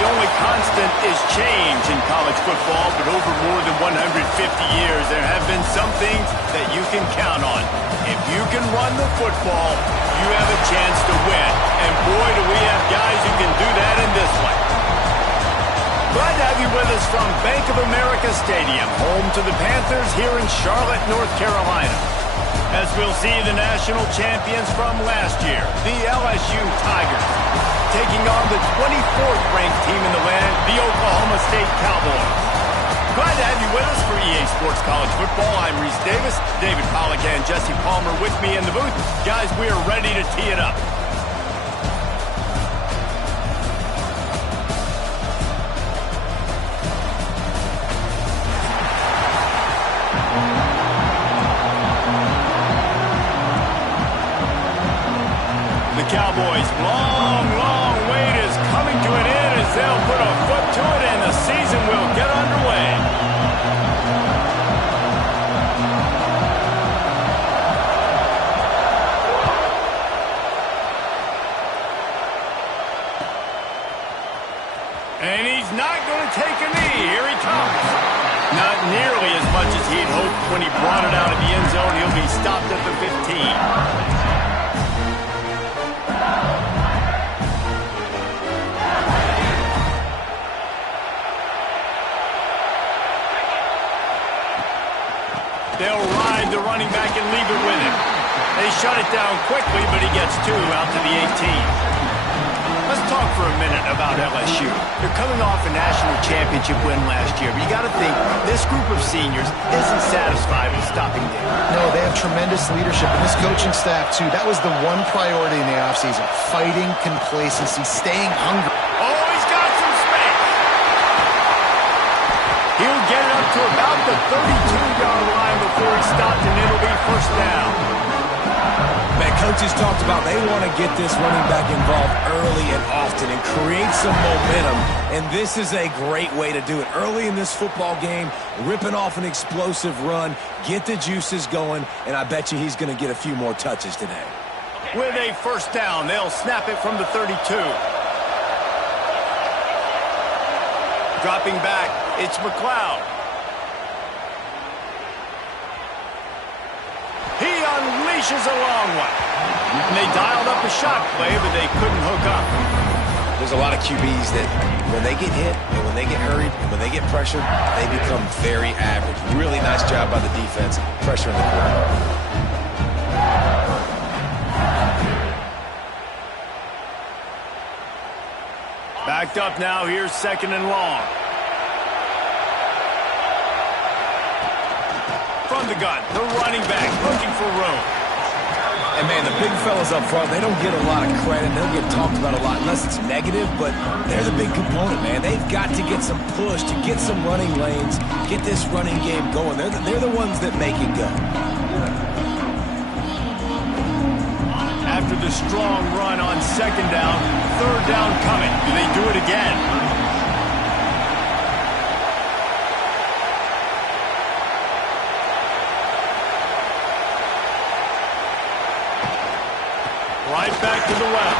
the only constant is change in college football, but over more than 150 years, there have been some things that you can count on. If you can run the football, you have a chance to win. And boy, do we have guys who can do that in this one. Glad to have you with us from Bank of America Stadium, home to the Panthers here in Charlotte, North Carolina. As we'll see the national champions from last year, the LSU Tigers, taking on the 24th ranked team in the land, the Oklahoma State Cowboys. Glad to have you with us for EA Sports College Football. I'm Reese Davis, David Pollack and Jesse Palmer with me in the booth. Guys, we are ready to tee it up. Cowboys' long wait is coming to an end as they'll put a foot to it and the season will get underway. And he's not going to take a knee. Here he comes. Not nearly as much as he'd hoped when he brought it out of the end zone. He'll be stopped at the 15. They'll ride the running back and leave it with him. They shut it down quickly, but he gets two out to the 18. Let's talk for a minute about LSU. They're coming off a national championship win last year, but you got to think this group of seniors isn't satisfied with stopping there. No, they have tremendous leadership, and this coaching staff, too. That was the one priority in the offseason. Fighting complacency, staying hungry. Oh, he's got some space. He'll get it up to about the 32-yard line before he stopped, and it'll be first down. Man, coaches talked about they want to get this running back involved early and often and create some momentum, and this is a great way to do it. Early in this football game, ripping off an explosive run, get the juices going, and I bet you he's going to get a few more touches today. With a first down, they'll snap it from the 32. Dropping back, it's McLeod. He unleashes a long one. And they dialed up a shot play, but they couldn't hook up. There's a lot of QBs that when they get hit and when they get hurried and when they get pressured, they become very average. Really nice job by the defense, pressuring the quarterback. Backed up now, here's second and long. From the gun, the running back looking for room. And, man, the big fellas up front, they don't get a lot of credit. They'll get talked about a lot unless it's negative, but they're the big component, man. They've got to get some push, to get some running lanes, get this running game going. They're the ones that make it go. After the strong run on second down, third down coming. Do they do it again? Right back to the well.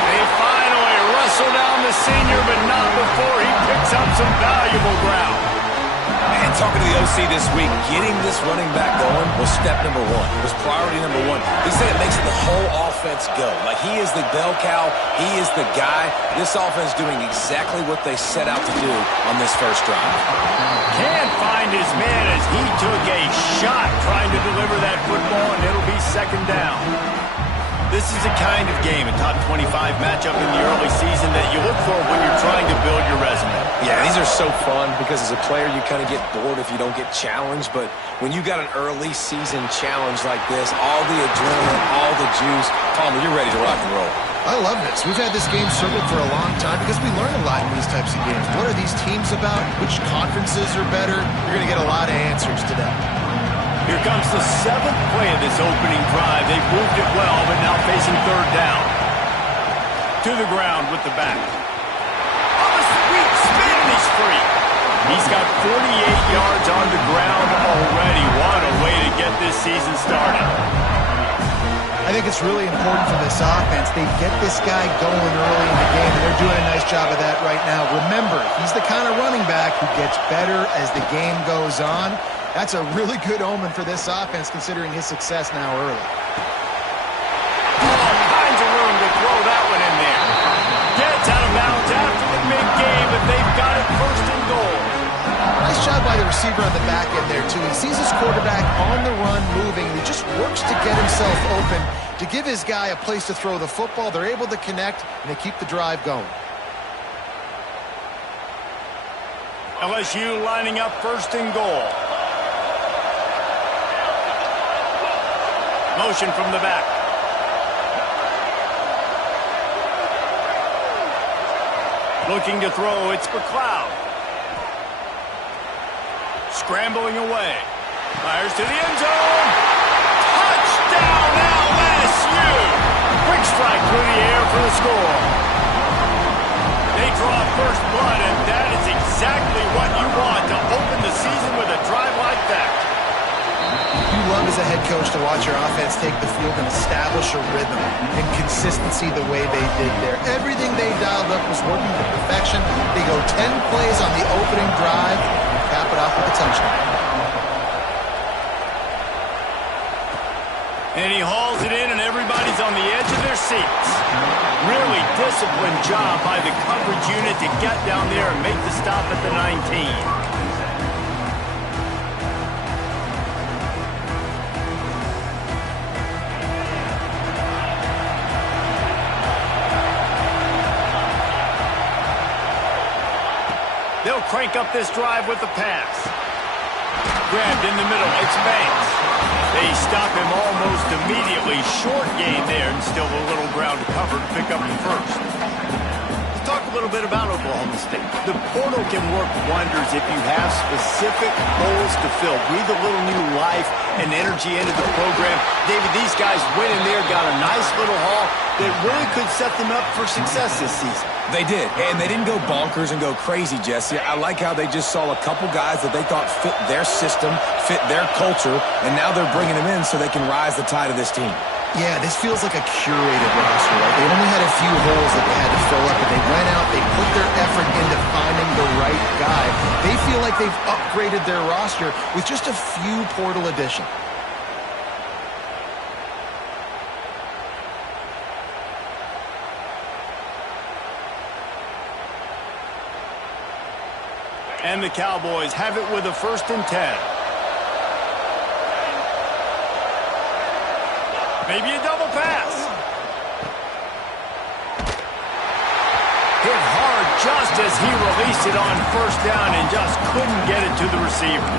They finally wrestle down the senior, but not before he picks up some valuable ground. And talking to the OC this week, getting this running back going was step number one. It was priority number one. He said it makes the whole offense go. Like, he is the bell cow. He is the guy. This offense doing exactly what they set out to do on this first drive. Can't find his man as he took a shot trying to deliver that football, and it'll be second down. This is the kind of game, a top 25 matchup in the early season that you look for when you're trying to build your resume. Yeah, these are so fun because as a player you kind of get bored if you don't get challenged, but when you got an early season challenge like this, all the adrenaline, all the juice, Palmer, you're ready to rock and roll. I love this. We've had this game circled for a long time because we learn a lot in these types of games. What are these teams about? Which conferences are better? You're going to get a lot of answers today. Here comes the seventh play of this opening drive. They've moved it well, but now facing third down. To the ground with the back. On the sweep spin, he's free. He's got 48 yards on the ground already. What a way to get this season started. I think think it's really important for this offense. They get this guy going early in the game, and they're doing a nice job of that right now. Remember, he's the kind of running back who gets better as the game goes on. That's a really good omen for this offense, considering his success now early. All kinds of room to throw that one in there. Gets out of bounds after the big game, but they've got it first and goal. Nice job by the receiver on the back end there, too. He sees his quarterback on the run moving, and he just works to get himself open to give his guy a place to throw the football. They're able to connect, and they keep the drive going. LSU lining up first and goal. Motion from the back. Looking to throw, it's McLeod. Scrambling away. Fires to the end zone. Touchdown LSU! Quick strike through the air for the score. They draw first blood, and that is exactly what you want to open the season with a drive like that. You love as a head coach to watch your offense take the field and establish a rhythm and consistency the way they did there. Everything they dialed up was working to perfection. They go 10 plays on the opening drive and cap it off with a touchdown. And he hauls it in, and everybody's on the edge of their seats. Really disciplined job by the coverage unit to get down there and make the stop at the 19. They'll crank up this drive with the pass. Grabbed in the middle. It's Banks. They stop him almost immediately. Short gain there, and still a little ground to cover to pick up the first. Let's talk a little bit about Oklahoma State. The portal can work wonders if you have specific holes to fill. Breathe a little new life and energy into the program. David, these guys went in there, got a nice little haul that really could set them up for success this season. They did, and they didn't go bonkers and go crazy, Jesse. I like how they just saw a couple guys that they thought fit their system, fit their culture, and now they're bringing them in so they can rise the tide of this team. Yeah, this feels like a curated roster, right? They only had a few holes that they had to fill up, but they went out, they put their effort into finding the right guy. They feel like they've upgraded their roster with just a few portal additions. And the Cowboys have it with a 1st and 10. Maybe a double pass. Hit hard just as he released it on 1st down and just couldn't get it to the receiver.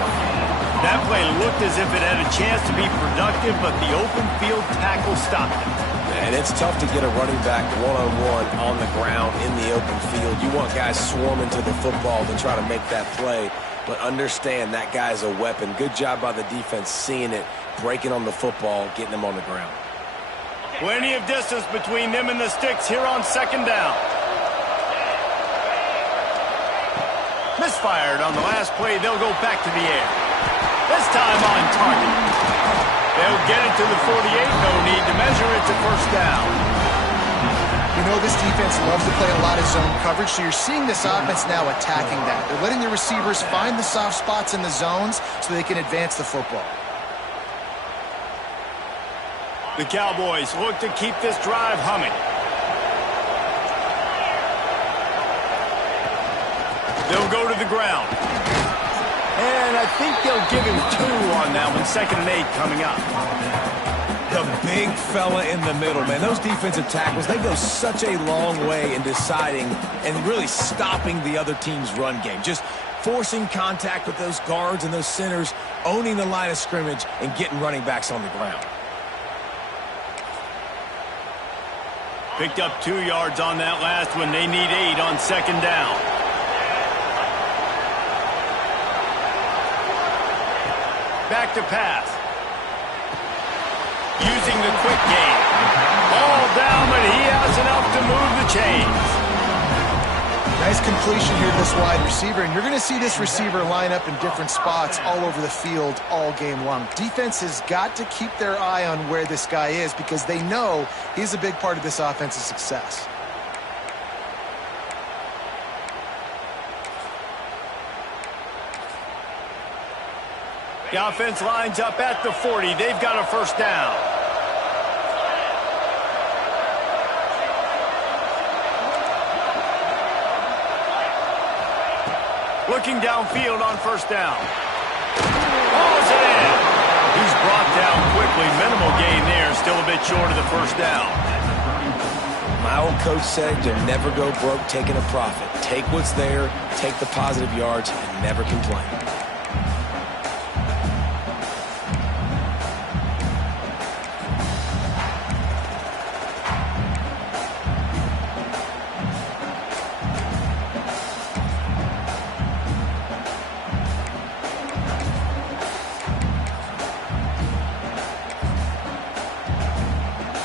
That play looked as if it had a chance to be productive, but the open field tackle stopped it. And it's tough to get a running back one-on-one on the ground in the open field. You want guys swarming to the football to try to make that play, but understand that guy's a weapon. Good job by the defense seeing it, breaking on the football, getting him on the ground. Plenty of distance between them and the sticks here on 2nd down. Misfired on the last play. They'll go back to the air. This time on target. They'll get it to the 48. No need to measure it to 1st down. You know, this defense loves to play a lot of zone coverage, so you're seeing this offense now attacking that. They're letting the receivers find the soft spots in the zones so they can advance the football. The Cowboys look to keep this drive humming. They'll go to the ground. And I think they'll give him 2 on that one. 2nd and 8 coming up. The big fella in the middle, man. Those defensive tackles, they go such a long way in deciding and really stopping the other team's run game. Just forcing contact with those guards and those centers, owning the line of scrimmage, and getting running backs on the ground. Picked up 2 yards on that last one. They need 8 on 2nd down. Back to pass. Using the quick game. Ball down, but he has enough to move the chains. Nice completion here to this wide receiver, and you're going to see this receiver line up in different spots all over the field all game long. Defense has got to keep their eye on where this guy is because they know he's a big part of this offense's success. The offense lines up at the 40. They've got a first down. Looking downfield on first down. Hauls it in. He's brought down quickly. Minimal gain there. Still a bit short of the first down. My old coach said you'll never go broke taking a profit. Take what's there, take the positive yards, and never complain.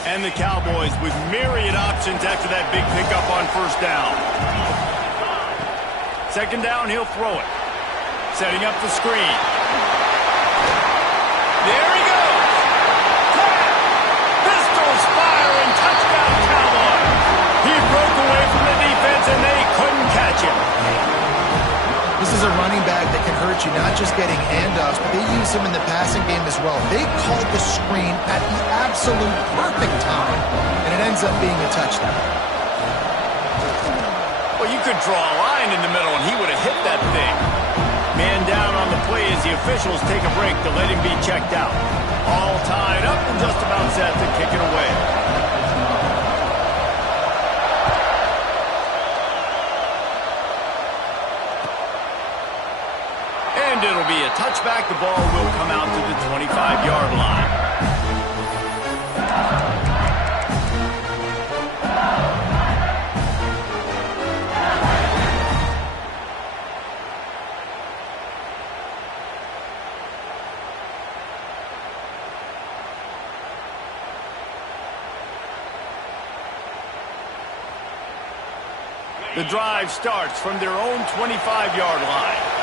And the Cowboys with myriad options after that big pickup on first down. Second down, he'll throw it. Setting up the screen. There he goes. Pistols firing, touchdown Cowboys. He broke away from the defense and they couldn't catch him. This is a running back that can hurt you, not just getting handoffs, but they use him in the passing game as well. They called the screen at the absolute perfect time, and it ends up being a touchdown. Well, you could draw a line in the middle, and he would have hit that thing. Man down on the play as the officials take a break to let him be checked out. All tied up and just about set to kick it away. And it'll be a touchback. The ball will come out to the 25-yard line. The drive starts from their own 25-yard line.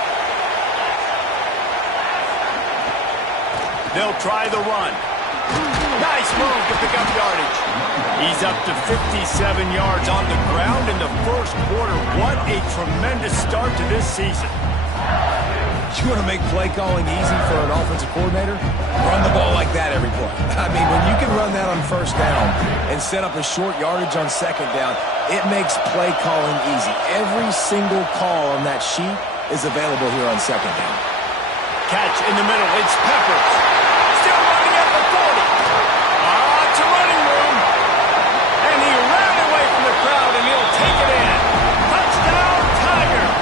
They'll try the run. Nice move to pick up yardage. He's up to 57 yards on the ground in the first quarter. What a tremendous start to this season. You want to make play calling easy for an offensive coordinator? Run the ball like that every play. I mean, when you can run that on first down and set up a short yardage on second down, it makes play calling easy. Every single call on that sheet is available here on second down. Catch in the middle. It's Peppers. Still running at the 40. It's a running room. And he ran away from the crowd, and he'll take it in. Touchdown, Tigers.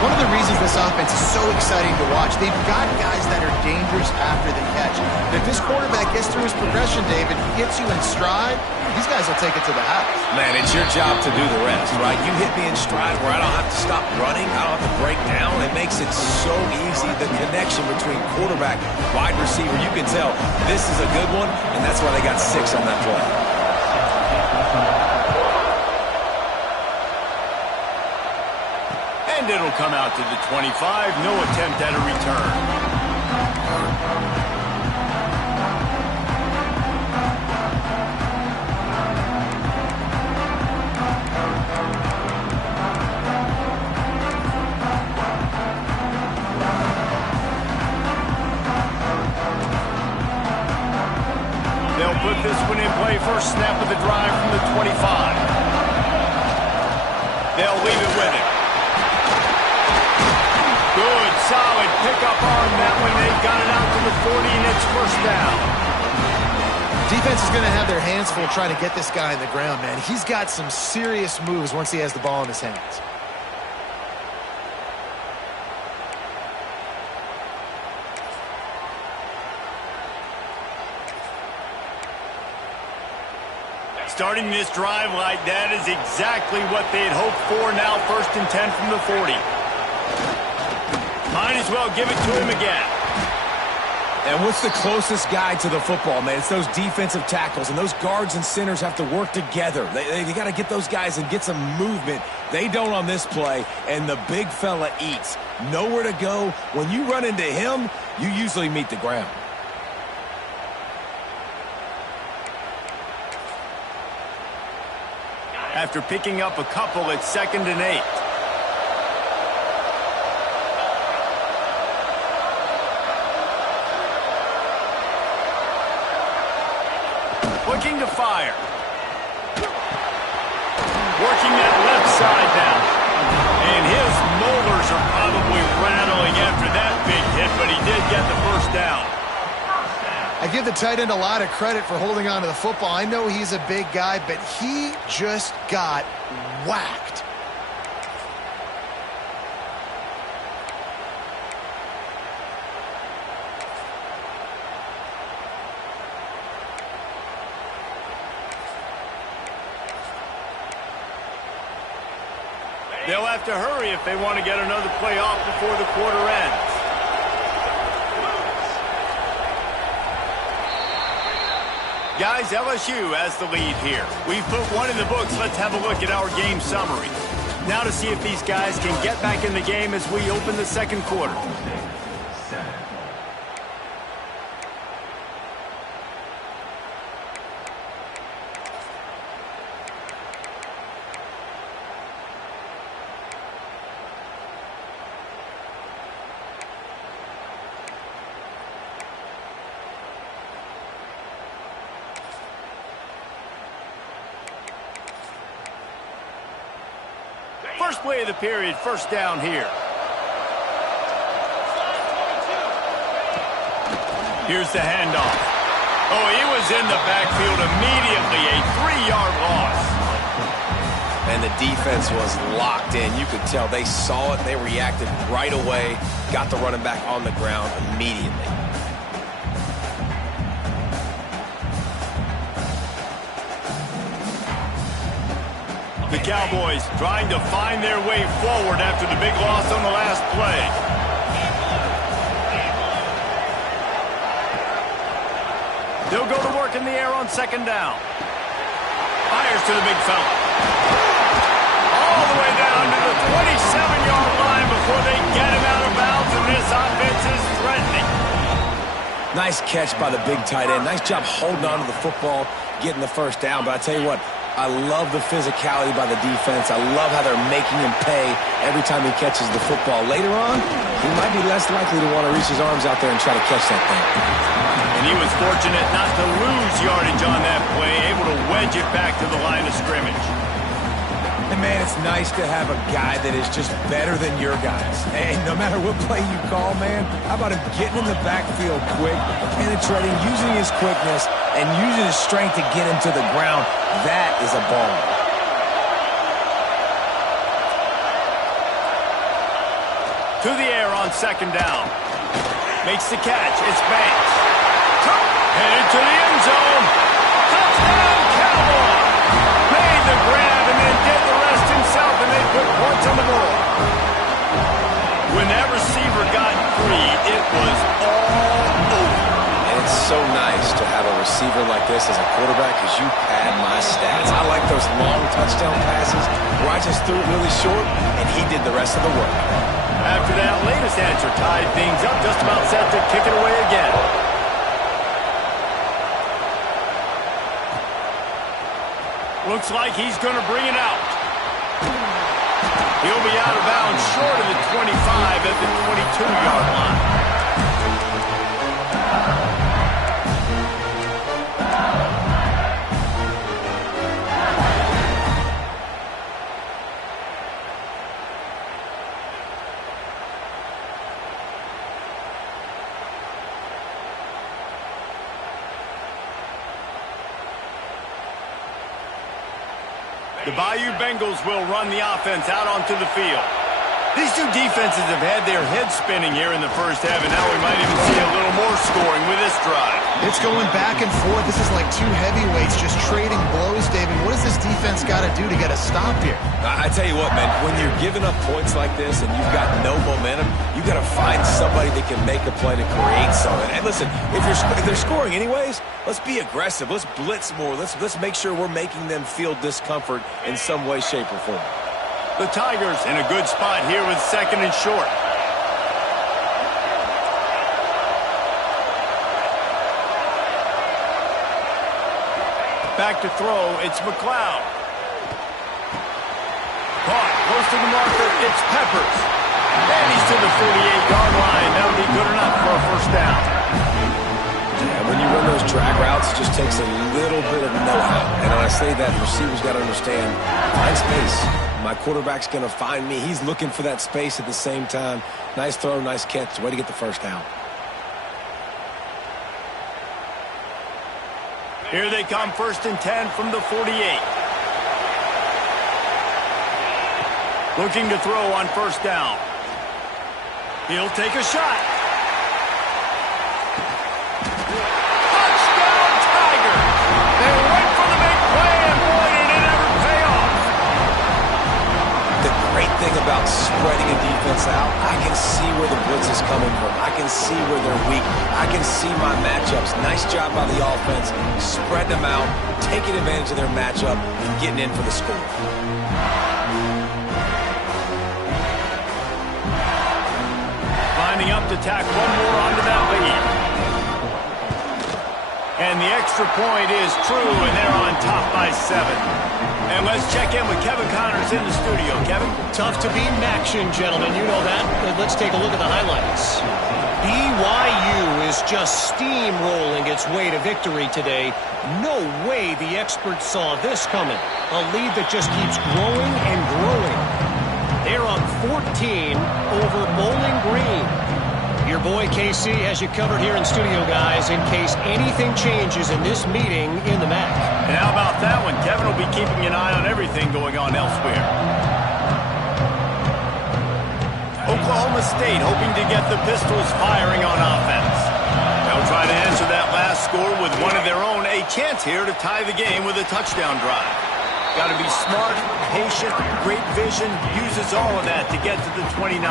One of the reasons this offense is so exciting to watch, they've got guys that are dangerous after the catch. And if this quarterback gets through his progression, David, gets you in stride, these guys will take it to the house. Man, it's your job to do the rest, right? You hit me in stride where I don't have to stop running. I don't have to break down. It makes it so easy. The connection between quarterback, wide receiver, you can tell this is a good one, and that's why they got 6 on that play. And it'll come out to the 25. No attempt at a return. They'll put this one in play. First snap of the drive from the 25. They'll leave it with it. Good, solid pickup on that one. They've got it out to the 40, and it's first down. Defense is going to have their hands full trying to get this guy in the ground, man. He's got some serious moves once he has the ball in his hands. Starting this drive like that is exactly what they'd hoped for. Now 1st and 10 from the 40. Might as well give it to him again. And what's the closest guy to the football, man? It's those defensive tackles, and those guards and centers have to work together. They got to get those guys and get some movement. They don't on this play, and the big fella eats. Nowhere to go. When you run into him, you usually meet the ground. After picking up a couple, it's 2nd and 8. Looking to fire. Working that left side now. And his molars are probably rattling after that big hit, but he did get the first down. I give the tight end a lot of credit for holding on to the football. I know he's a big guy, but he just got whacked. They'll have to hurry if they want to get another play off before the quarter ends. Guys, LSU has the lead here. We've put one in the books. Let's have a look at our game summary. Now to see if these guys can get back in the game as we open the second quarter. First play of the period, first down here. Here's the handoff. Oh, he was in the backfield immediately, a 3-yard loss. And the defense was locked in. You could tell they saw it. They reacted right away, got the running back on the ground immediately. The Cowboys trying to find their way forward after the big loss on the last play. They'll go to work in the air on 2nd down. Fires to the big fella. All the way down to the 27-yard line before they get him out of bounds, and this offense is threatening. Nice catch by the big tight end. Nice job holding on to the football, getting the first down. But I tell you what, I love the physicality by the defense. I love how they're making him pay every time he catches the football. Later on, he might be less likely to want to reach his arms out there and try to catch that thing. And he was fortunate not to lose yardage on that play, able to wedge it back to the line of scrimmage. And, man, it's nice to have a guy that is just better than your guys. And no matter what play you call, man, how about him getting in the backfield quick, penetrating, using his quickness, and using his strength to get him to the ground. That is a ball. To the air on 2nd down. Makes the catch. It's Banks. Headed to the end zone. Touchdown, Cowboys! Made the grab and then did the rest himself, and they put points on the board. When that receiver got free, it was all over. And it's so nice to have a receiver like this as a quarterback because you pad my stats. I like those long touchdown passes where I just threw it really short, and he did the rest of the work. After that latest answer tied things up, just about set to kick it away again. Looks like he's going to bring it out. He'll be out of bounds short of the 25 at the 22-yard line. The Bayou Bengals will run the offense out onto the field. These two defenses have had their heads spinning here in the first half, and now we might even see a little more scoring with this drive. It's going back and forth. This is like two heavyweights just trading blows, David. What does this defense got to do to get a stop here? I tell you what, man, when you're giving up points like this and you've got no momentum, you've got to find somebody that can make a play to create something. And listen, if they're scoring anyways, let's be aggressive. Let's blitz more. Let's make sure we're making them feel discomfort in some way, shape, or form. The Tigers in a good spot here with 2nd and short. Back to throw, it's McLeod. Caught, close to the marker, it's Peppers. And he's to the 48-yard line. That'll be good enough for a first down. Yeah, when you run those drag routes, it just takes a little bit of know-how. And when I say that, the receiver's got to understand, find space. My quarterback's going to find me. He's looking for that space at the same time. Nice throw, nice catch. Way to get the first down. Here they come, 1st and 10 from the 48. Looking to throw on first down. He'll take a shot. Touchdown, Tiger! They went for the big play, and boy, did it ever pay off. The great thing about spreading a defense out, I can see where the blitz is coming from. I can see where they're weak. I can see my matchups. Nice job by the offense. Spread them out, taking advantage of their matchup, and getting in for the score. Lining up to tack one more onto that lead. And the extra point is true, and they're on top by 7. And let's check in with Kevin Connors in the studio. Kevin? Tough to beat in action, gentlemen. You know that. Let's take a look at the highlights. BYU is just steamrolling its way to victory today. No way the experts saw this coming. A lead that just keeps growing and growing. They're up 14 over Bowling Green. Your boy KC has you covered here in studio, guys, in case anything changes in this meeting in the MAC. And how about that one? Kevin will be keeping an eye on everything going on elsewhere. Oklahoma State hoping to get the Pistols firing on offense. They'll try to answer that last score with one of their own. A chance here to tie the game with a touchdown drive. Got to be smart, patient, great vision, uses all of that to get to the 29.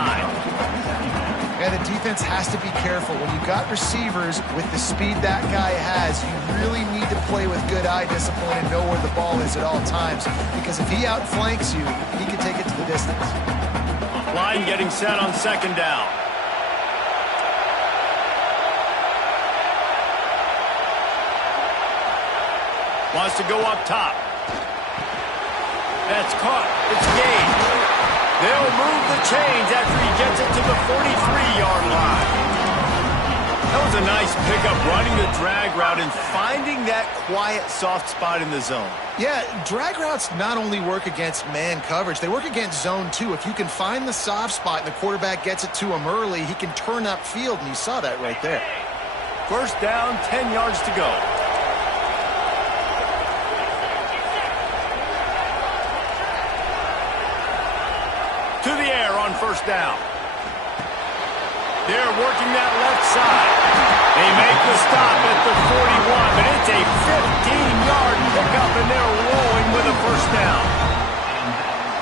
Yeah, the defense has to be careful. When you've got receivers with the speed that guy has, you really need to play with good eye discipline and know where the ball is at all times. Because if he outflanks you, he can take it to the distance. Line getting set on 2nd down. Wants to go up top. That's caught. It's Gage. They'll move the chains after he gets it to the 43-yard line. That was a nice pickup, running the drag route and finding that quiet, soft spot in the zone. Yeah, drag routes not only work against man coverage, they work against zone too. If you can find the soft spot and the quarterback gets it to him early, he can turn upfield, and you saw that right there. First down, 10 yards to go. To the air on first down. They're working that left side. They make the stop at the 41, but it's a 15-yard pickup, and they're rolling with a first down.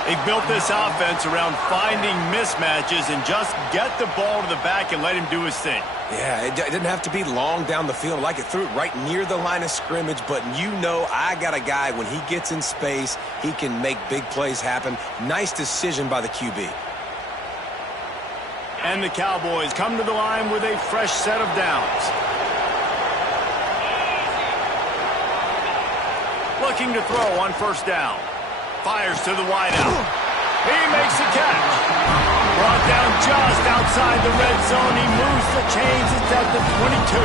They built this offense around finding mismatches and just get the ball to the back and let him do his thing. Yeah, it didn't have to be long down the field. Like it threw it right near the line of scrimmage, but you know I got a guy, when he gets in space, he can make big plays happen. Nice decision by the QB. And the Cowboys come to the line with a fresh set of downs. Looking to throw on first down. Fires to the wideout. He makes the catch. Brought down just outside the red zone. He moves the chains. It's at the 22.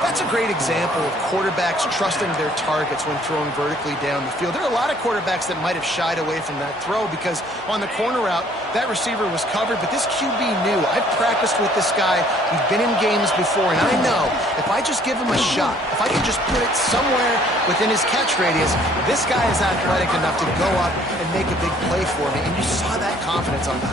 That's a great example of quarterbacks trusting their targets when throwing vertically down the field. There are a lot of quarterbacks that might have shied away from that throw because on the corner route, that receiver was covered, but this QB knew. I've practiced with this guy. We've been in games before, and I know if I just give him a shot, if I can just put it somewhere within his catch radius, this guy is athletic enough to go up and make a big play for me, and you saw that confidence on the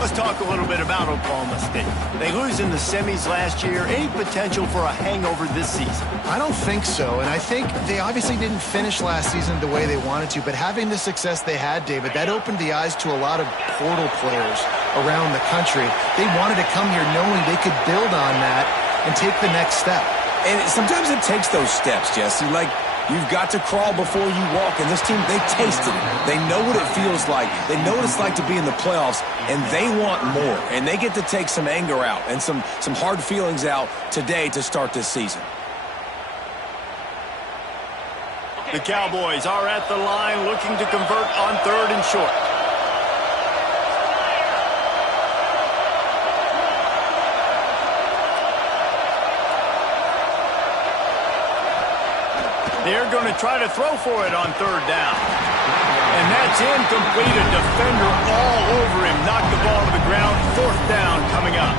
Let's talk a little bit about Oklahoma State. They lose in the semis last year. Any potential for a hangover this season? I don't think so, and I think they obviously didn't finish last season the way they wanted to, but having the success they had, David, that opened the eyes to a lot of portal players around the country. They wanted to come here knowing they could build on that and take the next step. And sometimes it takes those steps, Jesse. Like, you've got to crawl before you walk. And this team, they tasted it. They know what it feels like. They know what it's like to be in the playoffs, and they want more. And they get to take some anger out and some hard feelings out today to start this season. The Cowboys are at the line looking to convert on 3rd and short. They're going to try to throw for it on 3rd down. And that's incomplete. A defender all over him. Knocked the ball to the ground. 4th down coming up.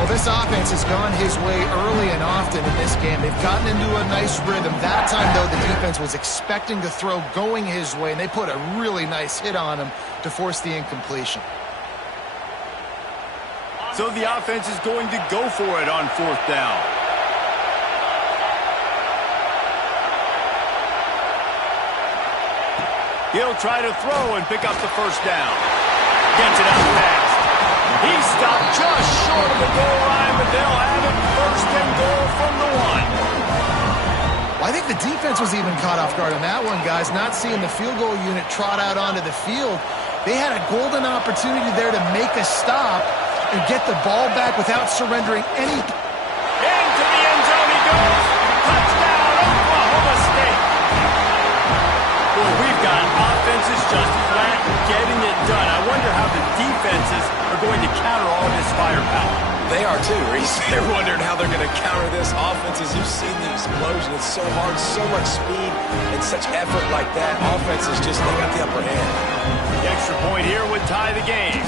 Well, this offense has gone his way early and often in this game. They've gotten into a nice rhythm. That time, though, the defense was expecting the throw going his way, and they put a really nice hit on him to force the incompletion. So the offense is going to go for it on 4th down. He'll try to throw and pick up the 1st down. Gets it out fast. He stopped just short of the goal line, but they'll have it 1st and goal from the 1. Well, I think the defense was even caught off guard on that one, guys. Not seeing the field goal unit trot out onto the field. They had a golden opportunity there to make a stop and get the ball back without surrendering any. Into the end zone he goes. Touchdown, Oklahoma State. Well, we've got offenses just flat getting it done. I wonder how the defenses are going to counter all this firepower. They are too, Reese. They're wondering how they're going to counter this offense. As you've seen the explosion, it's so hard, so much speed, and such effort like that. Offenses just, they got the upper hand. The extra point here would tie the game.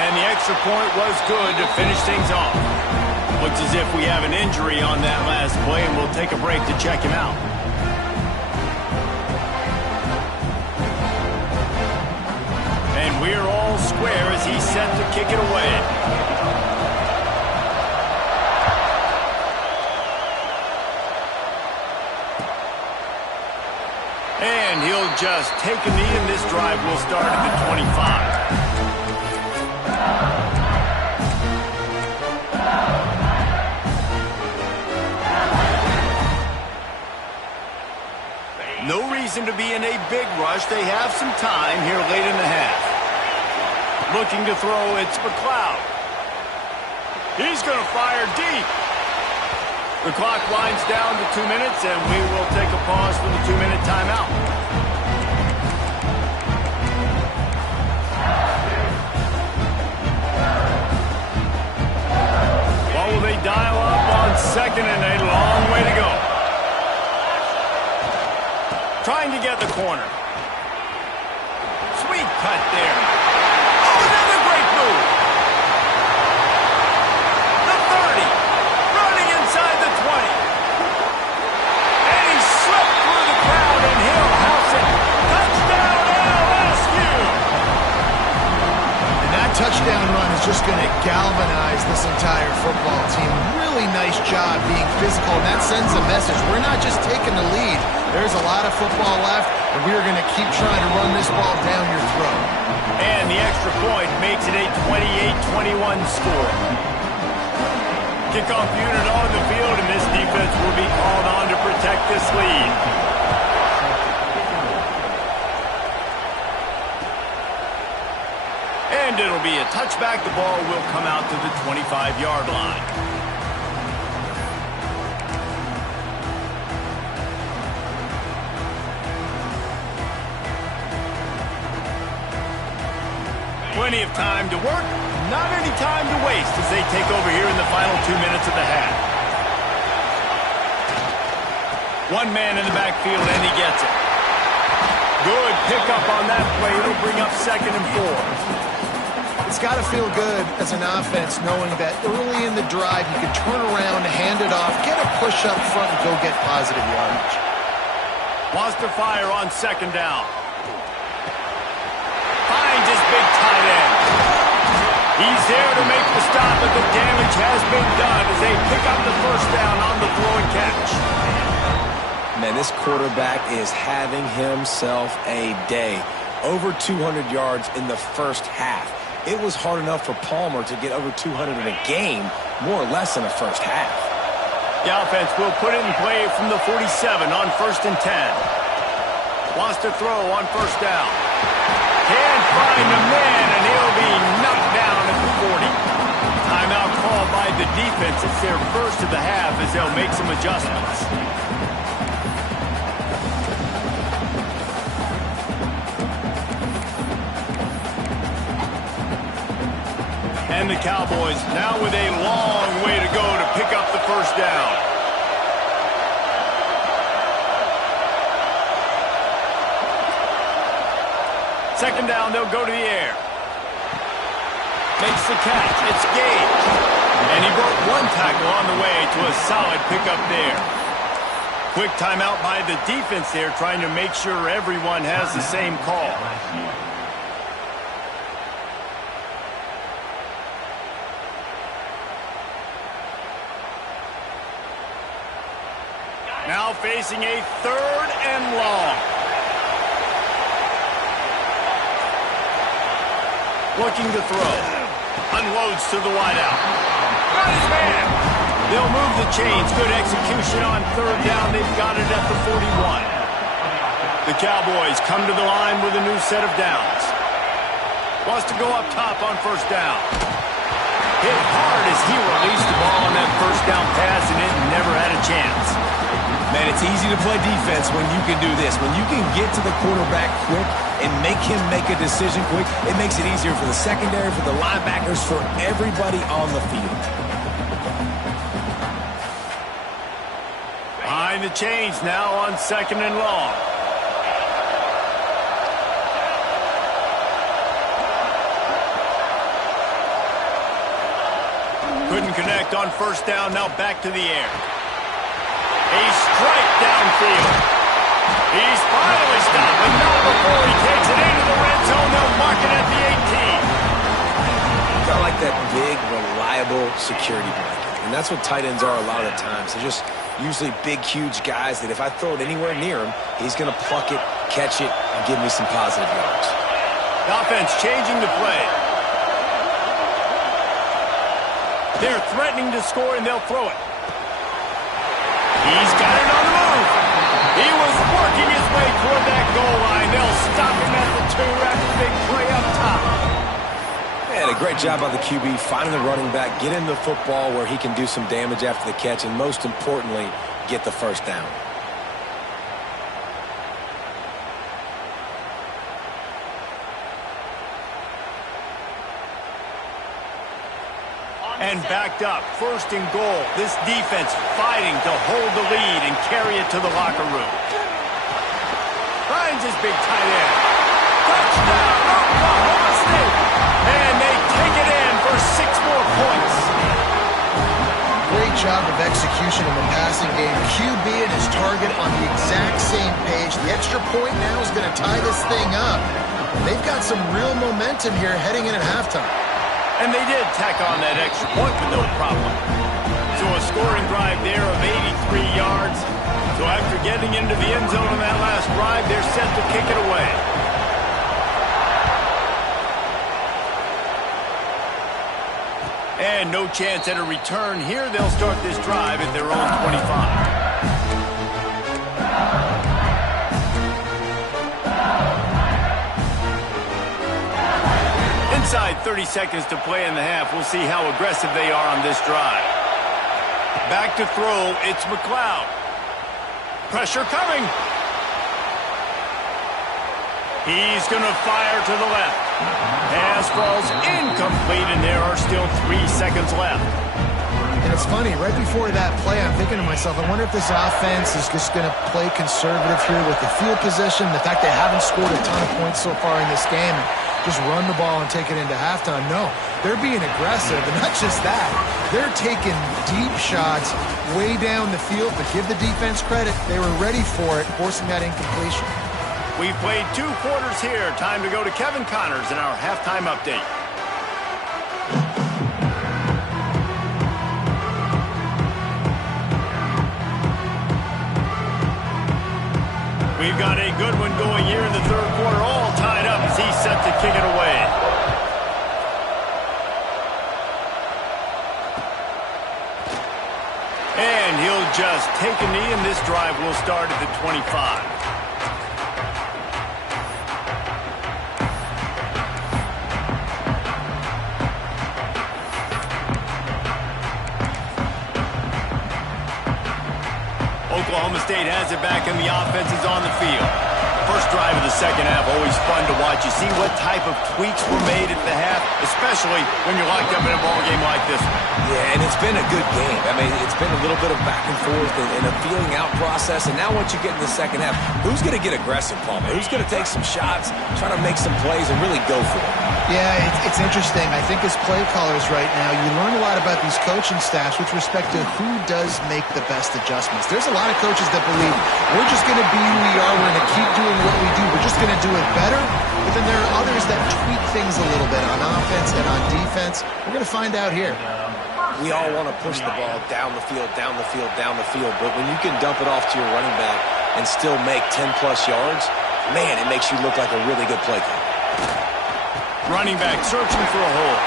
And the extra point was good to finish things off. Looks as if we have an injury on that last play, and we'll take a break to check him out. And we're all square as he's set to kick it away. And he'll just take a knee, and this drive will start at the 25. No reason to be in a big rush. They have some time here late in the half. Looking to throw, it's McLeod. He's going to fire deep. The clock winds down to 2 minutes, and we will take a pause for the 2-minute timeout. What will they dial up on 2nd and a long way to go? Trying to get the corner. Sweet cut there. Oh, another great move. The 30. Running inside the 20. And he slipped through the crowd, and he'll house it. Touchdown, LSU. And that touchdown run is just going to galvanize this entire football team. Really nice job being physical, and that sends a message. We're not just taking the lead. There's a lot of football left, and we're going to keep trying to run this ball down your throat. And the extra point makes it a 28-21 score. Kickoff unit on the field, and this defense will be called on to protect this lead. And it'll be a touchback. The ball will come out to the 25-yard line. Plenty of time to work, not any time to waste as they take over here in the final 2 minutes of the half. One man in the backfield, and he gets it. Good pickup on that play. It'll bring up 2nd and 4. It's got to feel good as an offense knowing that early in the drive you can turn around, hand it off, get a push up front, and go get positive yardage. Wants to fire on 2nd down. Finds his big tight end. He's there to make the stop, but the damage has been done as they pick up the 1st down on the throw and catch. Man, this quarterback is having himself a day. Over 200 yards in the first half. It was hard enough for Palmer to get over 200 in a game, more or less in the first half. The offense will put it in play from the 47 on 1st and 10. Wants to throw on 1st down. Can't find a man, and he'll be knocked down at the 40. Timeout called by the defense. It's their first of the half as they'll make some adjustments. And the Cowboys now with a long way to go to pick up the 1st down. Second down, they'll go to the air. Makes the catch. It's Gage. And he broke one tackle on the way to a solid pickup there. Quick timeout by the defense there, trying to make sure everyone has the same call. Now facing a 3rd and long. Looking to throw. Unloads to the wideout. Got his man. They'll move the chains. Good execution on 3rd down. They've got it at the 41. The Cowboys come to the line with a new set of downs. Wants to go up top on 1st down. Hit hard as he released the ball on that 1st down pass, and it never had a chance. Man, it's easy to play defense when you can do this. When you can get to the quarterback quick and make him make a decision quick, it makes it easier for the secondary, for the linebackers, for everybody on the field. Behind the chains now on 2nd and long. Couldn't connect on 1st down, now back to the air. A strike downfield. He's finally stopped, but not before he takes it into the red zone. They'll mark it at the 18. I like that big, reliable security blanket. And that's what tight ends are a lot of the times. They're just usually big, huge guys that if I throw it anywhere near him, he's going to pluck it, catch it, and give me some positive yards. The offense changing the play. They're threatening to score, and they'll throw it. He's got it on the move. He was working his way toward that goal line. They'll stop him at the 2 after the big play up top. Man, a great job by the QB finding the running back, get him the football where he can do some damage after the catch, and most importantly, get the 1st down. And backed up, 1st and goal. This defense fighting to hold the lead and carry it to the locker room. Finds his big tight end. Touchdown, Oklahoma State. And they take it in for 6 more points. Great job of execution in the passing game. QB and his target on the exact same page. The extra point now is going to tie this thing up. They've got some real momentum here heading in at halftime. And they did tack on that extra point with no problem. So a scoring drive there of 83 yards. So after getting into the end zone on that last drive, they're set to kick it away. And no chance at a return here. They'll start this drive at their own 25. Inside 30 seconds to play in the half. We'll see how aggressive they are on this drive. Back to throw. It's McLeod. Pressure coming. He's going to fire to the left. Pass falls incomplete, and there are still 3 seconds left. And if it's funny. Right before that play, I'm thinking to myself, I wonder if this offense is just going to play conservative here with the field position, the fact they haven't scored a ton of points so far in this game, and just run the ball and take it into halftime. No, they're being aggressive, and not just that. They're taking deep shots way down the field, but give the defense credit. They were ready for it, forcing that incompletion. We've played 2 quarters here. Time to go to Kevin Connors in our halftime update. We've got a good one going here in the 3rd quarter, all tied up as he's set to kick it away. And he'll just take a knee, and this drive will start at the 25. Oklahoma State has it back, and the offense is on the field. First drive of the 2nd half, always fun to watch. You see what type of tweaks were made at the half, especially when you're locked up in a ball game like this one. Yeah, and it's been a good game. I mean, it's been a little bit of back and forth and a feeling out process. And now once you get in the 2nd half, who's going to get aggressive, Paul? Who's going to take some shots, try to make some plays, and really go for it? Yeah, it's interesting. I think as play callers right now, you learn a lot about these coaching staffs with respect to who does make the best adjustments. There's a lot of coaches that believe we're just going to be who we are. We're going to keep doing what we do. We're just going to do it better. But then there are others that tweak things a little bit on offense and on defense. We're going to find out here. We all want to push the ball down the field, down the field, down the field. But when you can dump it off to your running back and still make 10-plus yards, man, it makes you look like a really good play caller. Running back searching for a hole.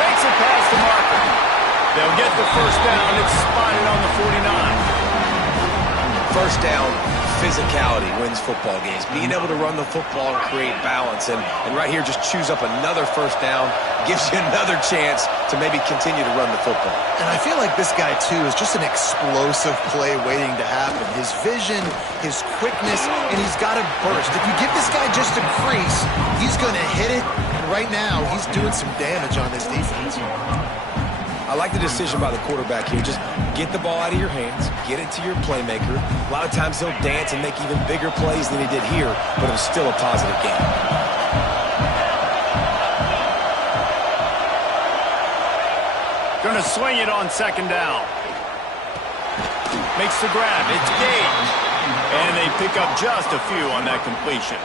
Makes it past the marker. They'll get the first down. It's spotted on the 49. First down, physicality wins football games. Being able to run the football and create balance. And right here, just choose up another first down. Gives you another chance to maybe continue to run the football. And I feel like this guy, too, is just an explosive play waiting to happen. His vision, his quickness, and he's got a burst. If you give this guy just a crease, he's going to hit it. And right now, he's doing some damage on this defense. I like the decision by the quarterback here. Just get the ball out of your hands, get it to your playmaker. A lot of times he'll dance and make even bigger plays than he did here, but it was still a positive game. Going to swing it on 2nd down. Makes the grab. It's Gage. And they pick up just a few on that completion.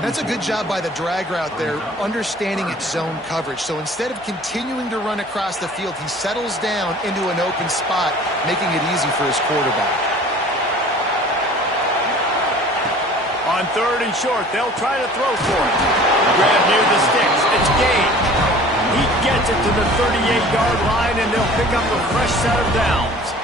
That's a good job by the drag route there, understanding its zone coverage. So instead of continuing to run across the field, he settles down into an open spot, making it easy for his quarterback. On 3rd and short, they'll try to throw for it. Grab near the sticks. It's Gage. He gets it to the 38-yard line, and they'll pick up a fresh set of downs.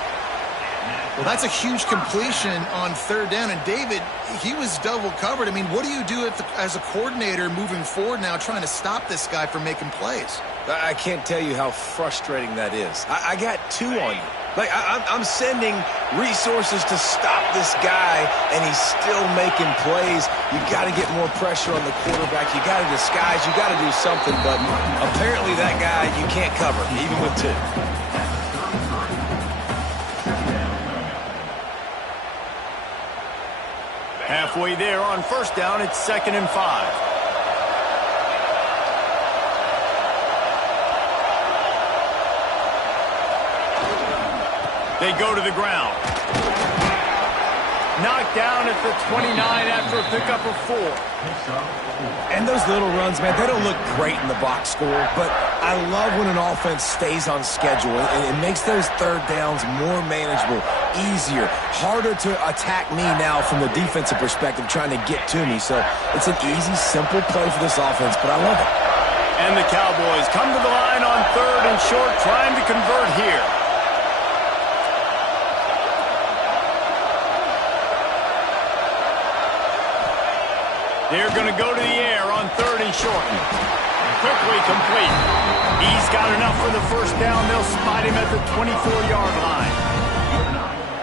Well, that's a huge completion on 3rd down. And David, he was double covered. I mean, what do you do as a coordinator moving forward now trying to stop this guy from making plays? I can't tell you how frustrating that is. I got 2 on you. Like, I'm sending resources to stop this guy, and he's still making plays. You got to get more pressure on the quarterback. You got to disguise. You got to do something. But apparently that guy you can't cover, even with 2. Halfway there on 1st down, it's 2nd and 5. They go to the ground. Knocked down at the 29 after a pickup of 4. And those little runs, man, they don't look great in the box score, but I love when an offense stays on schedule. It makes those 3rd downs more manageable, easier, harder to attack me now from the defensive perspective trying to get to me. So it's an easy, simple play for this offense, but I love it. And the Cowboys come to the line on 3rd and short, trying to convert here. They're going to go to the air on 3rd and short. Quickly complete. He's got enough for the first down. They'll spot him at the 24-yard line.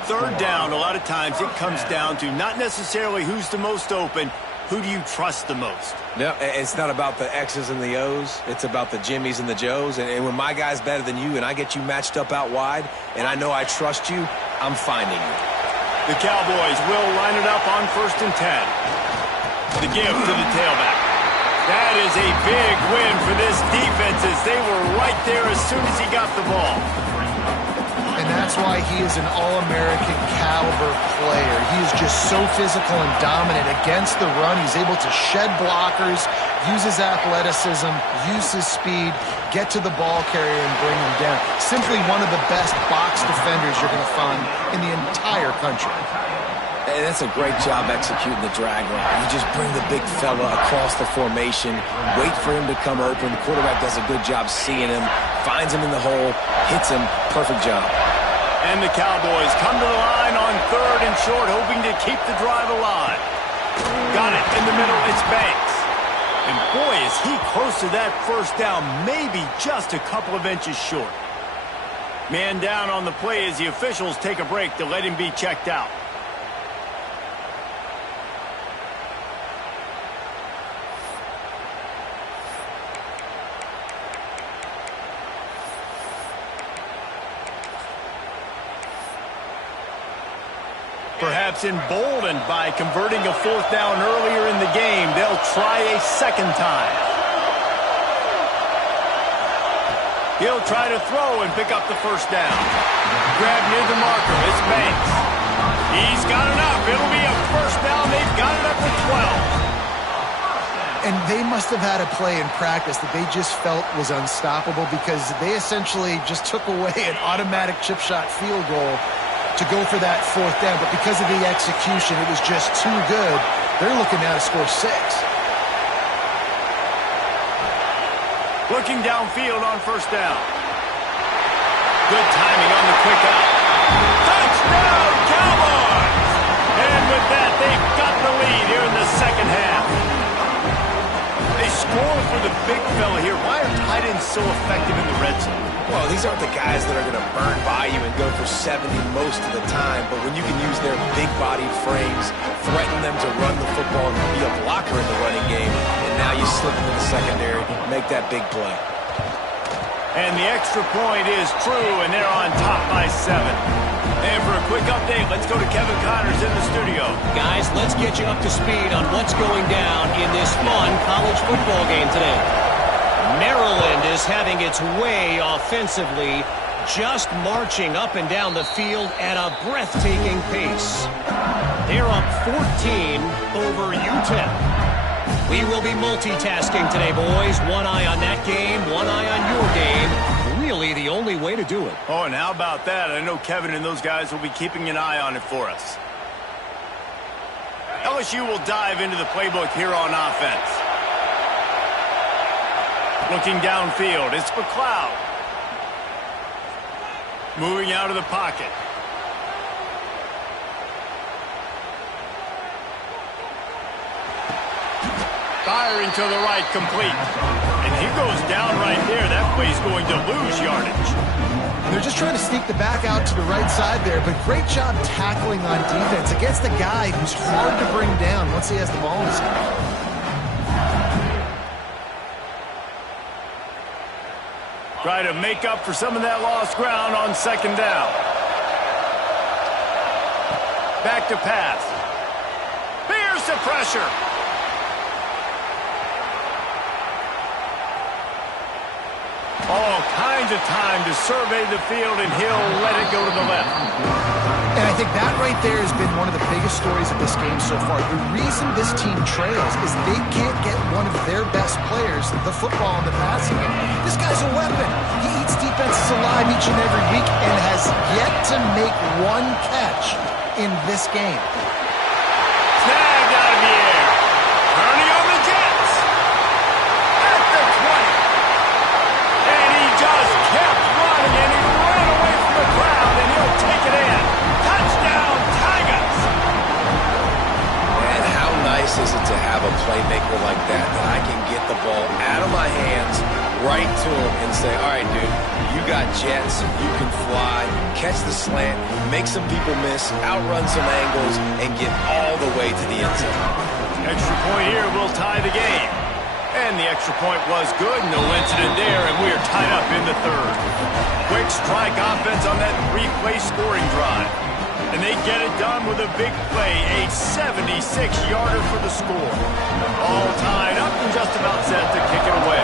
3rd down, a lot of times it comes down to not necessarily who's the most open, who do you trust the most? No, it's not about the X's and the O's. It's about the Jimmys and the Joes. And when my guy's better than you and I get you matched up out wide and I know I trust you, I'm finding you. The Cowboys will line it up on 1st and 10. The give to the tailback. That is a big win for this defense as they were right there as soon as he got the ball. And that's why he is an All-American caliber player. He is just so physical and dominant against the run. He's able to shed blockers, use his athleticism, use his speed, get to the ball carrier and bring him down. Simply one of the best box defenders you're going to find in the entire country. And that's a great job executing the drag route. You just bring the big fella across the formation, wait for him to come open. The quarterback does a good job seeing him, finds him in the hole, hits him. Perfect job. And the Cowboys come to the line on 3rd and short, hoping to keep the drive alive. Got it in the middle, it's Banks. And boy, is he close to that first down, maybe just a couple of inches short. Man down on the play as the officials take a break to let him be checked out. Perhaps emboldened by converting a 4th down earlier in the game, they'll try a 2nd time. He'll try to throw and pick up the 1st down. Grab near the marker, it's Banks. He's got enough. It'll be a 1st down. They've got it up to 12. And they must have had a play in practice that they just felt was unstoppable because they essentially just took away an automatic chip shot field goal to go for that 4th down, but because of the execution, it was just too good. They're looking now to score 6. Looking downfield on 1st down. Good timing on the quick out. Touchdown, Cowboys! And with that, they've got the lead here in the 2nd half. They score for the big fella here. Why are tight ends so effective in the red zone? Well, these aren't the guys that are going to burn by you and go for 70 most of the time, but when you can use their big-bodied frames, threaten them to run the football and be a blocker in the running game, and now you slip into the secondary, make that big play. And the extra point is true, and they're on top by 7. And for a quick update, let's go to Kevin Connors in the studio. Guys, let's get you up to speed on what's going down in this fun college football game today. Maryland is having its way offensively, just marching up and down the field at a breathtaking pace. They're up 14 over UTEP. We will be multitasking today, boys. One eye on that game, one eye on your game. Really the only way to do it. Oh, and how about that? I know Kevin and those guys will be keeping an eye on it for us. LSU will dive into the playbook here on offense. Looking downfield, it's McLeod. Moving out of the pocket. Firing to the right, complete. And he goes down right there. That play's going to lose yardage. They're just trying to sneak the back out to the right side there, but great job tackling on defense against a guy who's hard to bring down once he has the ball in his hand. Try to make up for some of that lost ground on 2nd down. Back to pass. Here's the pressure. All kinds of time to survey the field, and he'll let it go to the left. And I think that right there has been one of the biggest stories of this game so far. The reason this team trails is they can't get one of their best players the football in the passing game. This guy's a weapon. He eats defenses alive each and every week and has yet to make one catch in this game. Snagged out of the air. Turning on the Jets. At the 20. And he just kept running, and he ran away from the crowd, and he'll take it in. Touchdown, Tigers! And how nice is it to have a playmaker like that I can get the ball out of my hands, right to him, and say, all right, dude, you got jets, you can fly, catch the slant, make some people miss, outrun some angles, and get all the way to the end zone. Extra point here will tie the game. And the extra point was good. No incident there, and we are tied up in the third. Quick strike offense on that three-play scoring drive. And they get it done with a big play, a 76-yarder for the score. All tied up and just about set to kick it away.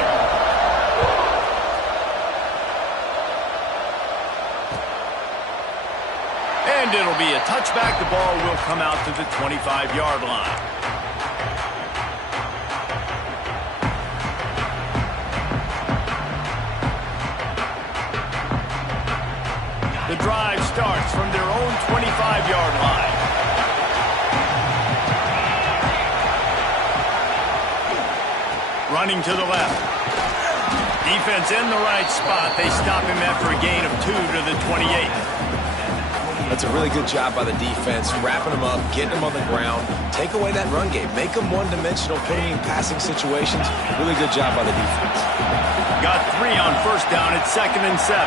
And it'll be a touchback. The ball will come out to the 25-yard line. The drive starts from their own 25-yard line. Running to the left. Defense in the right spot. They stop him after a gain of 2 to the 28. That's a really good job by the defense, wrapping them up, getting them on the ground, take away that run game, make them one-dimensional, putting in passing situations. Really good job by the defense. Got 3 on first down at 2nd and 7.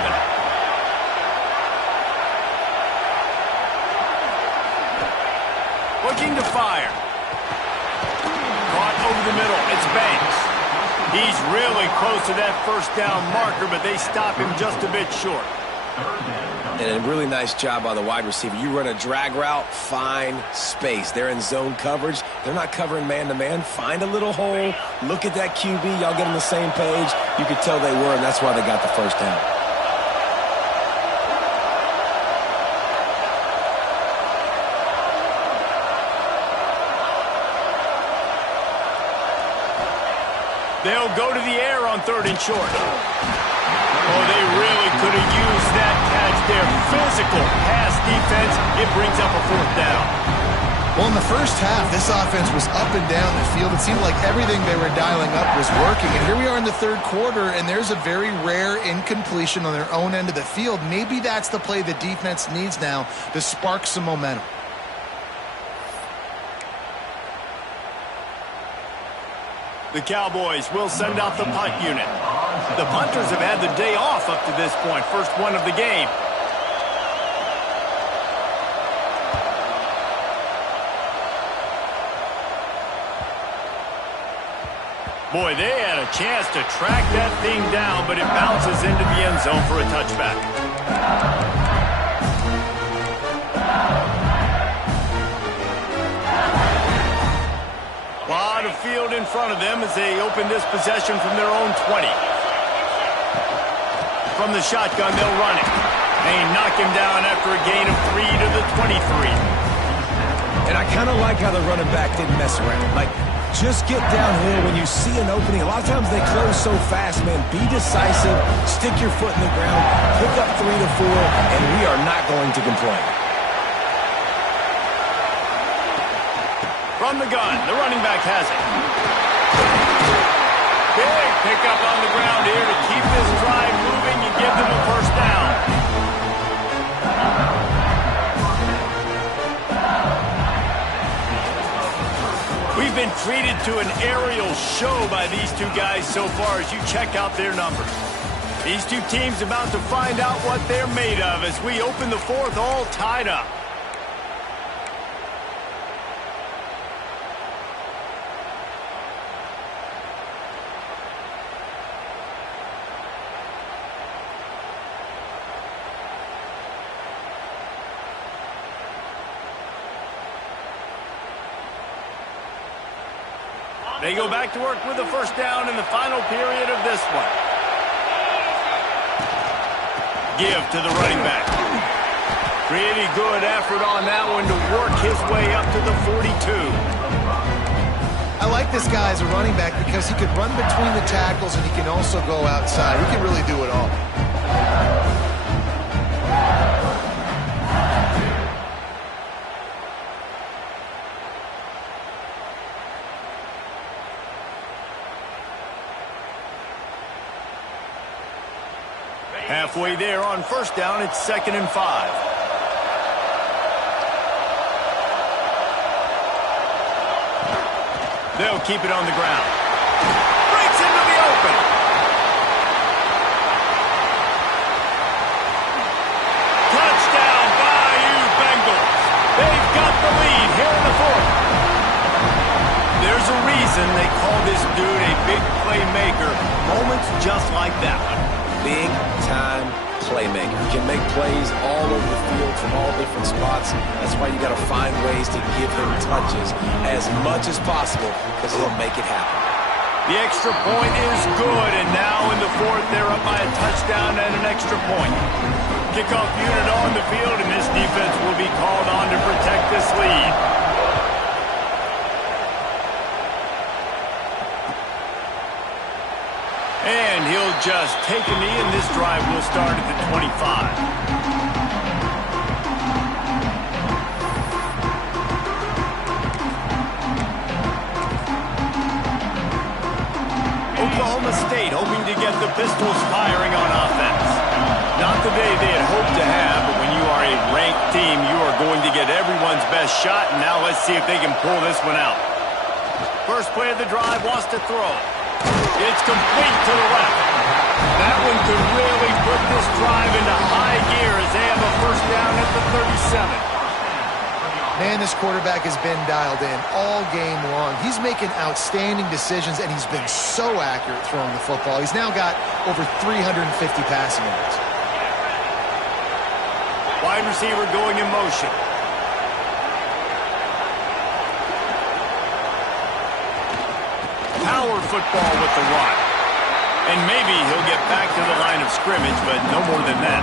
Looking to fire. Caught over the middle. It's Banks. He's really close to that first down marker, but they stop him just a bit short. And a really nice job by the wide receiver. You run a drag route, find space. They're in zone coverage. They're not covering man-to-man. Find a little hole. Look at that QB. Y'all get on the same page. You could tell they were, and that's why they got the first down. They'll go to the air on 3rd and short. Oh, they really could have used that catch there. Physical pass defense. It brings up a 4th down. Well, in the first half, this offense was up and down the field. It seemed like everything they were dialing up was working. And here we are in the 3rd quarter, and there's a very rare incompletion on their own end of the field. Maybe that's the play the defense needs now to spark some momentum. The Cowboys will send out the punt unit. The punters have had the day off up to this point. First one of the game. Boy, they had a chance to track that thing down, but it bounces into the end zone for a touchback. Lot of field in front of them as they open this possession from their own 20. From the shotgun, they'll run it. They knock him down after a gain of 3 to the 23. And I kind of like how the running back didn't mess around. Like, just get downhill when you see an opening. A lot of times they close so fast, man. Be decisive, stick your foot in the ground, pick up 3 to 4, and we are not going to complain. From the gun, the running back has it. Big pickup on the ground here to keep this drive moving and give them a first down. We've been treated to an aerial show by these two guys so far as you check out their numbers. These two teams about to find out what they're made of as we open the 4th all tied up. They go back to work with the first down in the final period of this one. Give to the running back. Pretty good effort on that one to work his way up to the 42. I like this guy as a running back because he could run between the tackles and he can also go outside. He can really do it all. Halfway there on first down, it's 2nd and 5. They'll keep it on the ground. Breaks into the open. Touchdown, Bayou Bengals. They've got the lead here in the 4th. There's a reason they call this dude a big playmaker. Moments just like that one. Big-time playmaker. Can make plays all over the field from all different spots. That's why you got to find ways to give him touches as much as possible because he'll make it happen. The extra point is good, and now in the fourth, they're up by a touchdown and an extra point. Kickoff unit on the field, and this defense will be called on to protect this lead. And he'll just take a knee, and this drive will start at the 25. Oklahoma State hoping to get the Pistols firing on offense. Not the day they had hoped to have, but when you are a ranked team, you are going to get everyone's best shot, and now let's see if they can pull this one out. First play of the drive, wants to throw. It's complete to the left. That one could really put this drive into high gear as they have a first down at the 37. Man, this quarterback has been dialed in all game long. He's making outstanding decisions, and he's been so accurate throwing the football. He's now got over 350 passing yards. Wide receiver going in motion. Power football with the run. And maybe he'll get back to the line of scrimmage, but no more than that.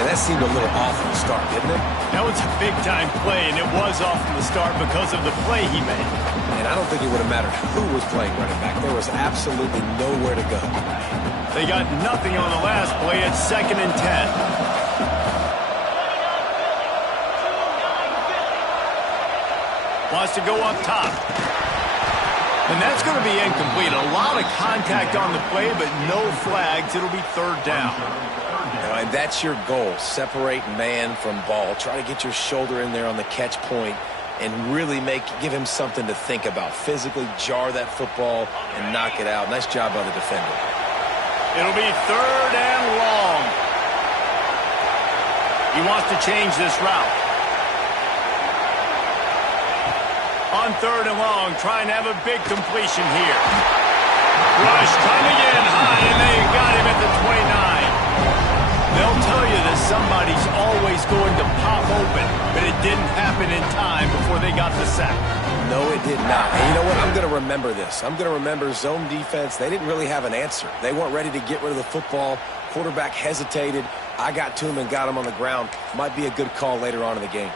And that seemed a little off from the start, didn't it? That was a big-time play, and it was off from the start because of the play he made. And I don't think it would have mattered who was playing running back. There was absolutely nowhere to go. They got nothing on the last play. It's 2nd and 10. Wants to go up top. And that's going to be incomplete. A lot of contact on the play, but no flags. It'll be 3rd down. And that's your goal. Separate man from ball. Try to get your shoulder in there on the catch point and really give him something to think about. Physically jar that football and knock it out. Nice job by the defender. It'll be 3rd and long. He wants to change this route. On 3rd and long, trying to have a big completion here. Rush coming in high, and they got him at the 29. They'll tell you that somebody's always going to pop open, but it didn't happen in time before they got the sack. No, it did not. And you know what? I'm going to remember this. I'm going to remember zone defense. They didn't really have an answer. They weren't ready to get rid of the football. Quarterback hesitated. I got to him and got him on the ground. Might be a good call later on in the game.